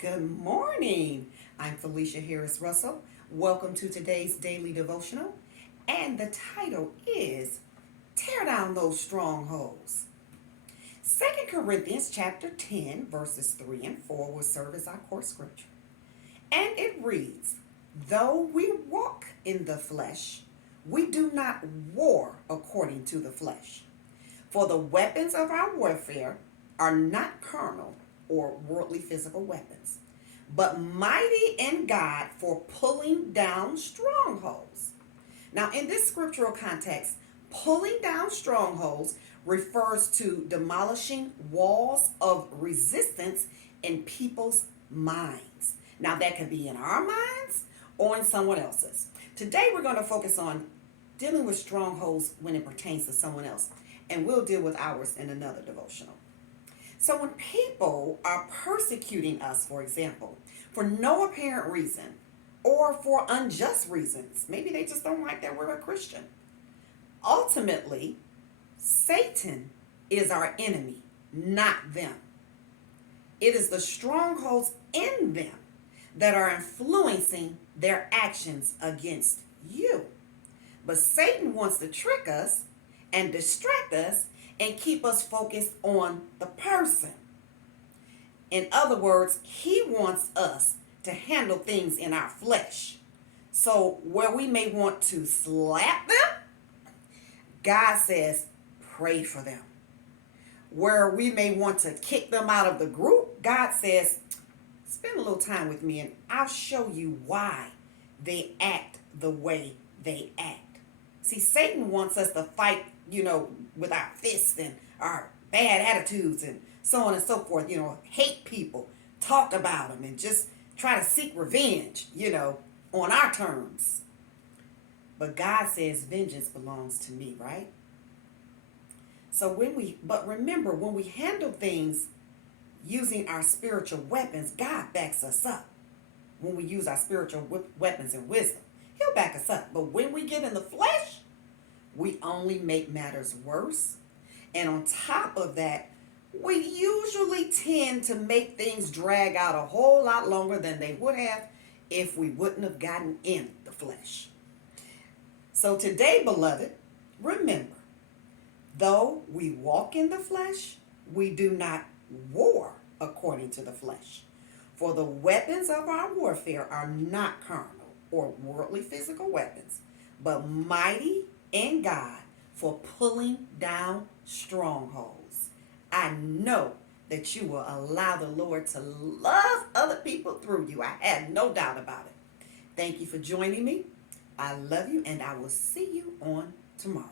Good morning. I'm Felicia Harris Russell. Welcome to today's daily devotional. And the title is Tear Down Those Strongholds. 2 Corinthians chapter 10, verses 3 and 4 will serve as our core scripture. And it reads, Though we walk in the flesh, we do not war according to the flesh. For the weapons of our warfare are not carnal or worldly physical weapons, but mighty in God for pulling down strongholds. Now, in this scriptural context, pulling down strongholds refers to demolishing walls of resistance in people's minds. Now, that can be in our minds or in someone else's. Today, we're going to focus on dealing with strongholds when it pertains to someone else, and we'll deal with ours in another devotional. So when people are persecuting us, for example, for no apparent reason or for unjust reasons, maybe they just don't like that we're a Christian. Ultimately, Satan is our enemy, not them. It is the strongholds in them that are influencing their actions against you. But Satan wants to trick us and distract us and keep us focused on the person. In other words, he wants us to handle things in our flesh. So where we may want to slap them, God says, pray for them. Where we may want to kick them out of the group, God says, spend a little time with me and I'll show you why they act the way they act. See, Satan wants us to fight, with our fists and our bad attitudes and so on and so forth, hate people, talk about them and just try to seek revenge, on our terms. But God says vengeance belongs to me, right? So remember, when we handle things using our spiritual weapons, God backs us up. When we use our spiritual weapons and wisdom, he'll back us up. But when we get in the flesh, we only make matters worse. And on top of that, we usually tend to make things drag out a whole lot longer than they would have if we wouldn't have gotten in the flesh. So today, beloved, remember, though we walk in the flesh, we do not war according to the flesh. For the weapons of our warfare are not carnal or worldly physical weapons, but mighty in God for pulling down strongholds. I know that you will allow the Lord to love other people through you. I have no doubt about it. Thank you for joining me. I love you, and I will see you on tomorrow.